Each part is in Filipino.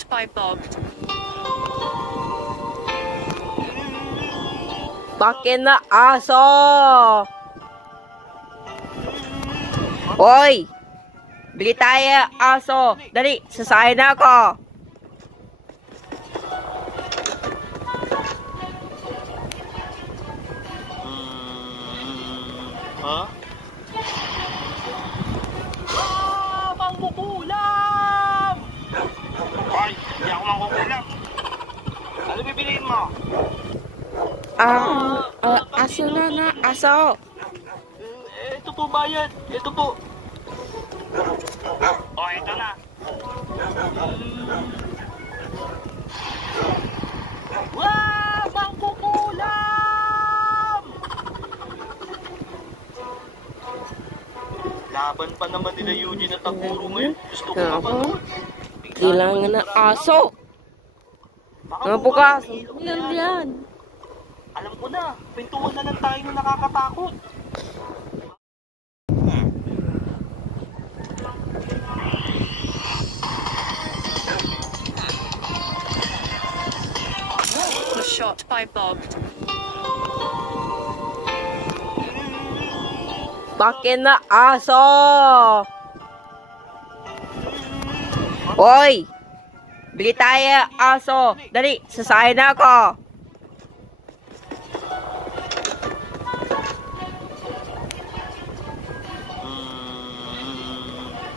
shot by Bob. Bakit na aso? Hoy! Bili tayo aso. Dali, sasakay na ako. Ha? Mangkukulam! Ay, hindi ako mangkukulam. Ano bibiliin mo? Aso na, aso. Ito po bayad. Ito po. Oh, ito na. Wow! Mangkukulam! Laban pa naman nila Eugene at Takuro ngayon. Gusto ko mapanood. Kailangan na aso. Mga bukas. Yan. Alam ko na, pintuan na lang tayo na nakakatakot. Was shot by Bob. Bakit na aso? Hoy! Bili tayo aso. Dali, sasakay na ako.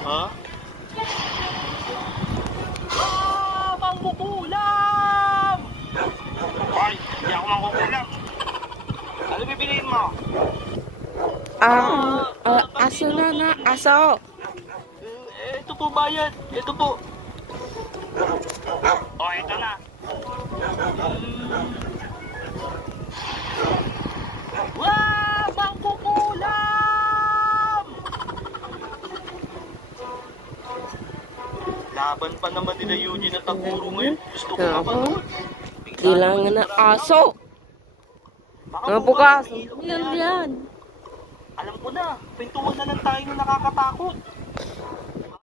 Ha? Mangkukulam! Ay, hindi ako mangkukulam. Ano bibiliin mo? Aso na, aso. Ito po bayad. Ito po. Oh, ito na. Wow! Mangkukulam! Laban pa naman nila Eugene at Takuro ngayon. Gusto ko mapanood. Kailangan na aso. Mga bukas. Yan. Alam ko na, pintuan na lang tayo na nakakatakot.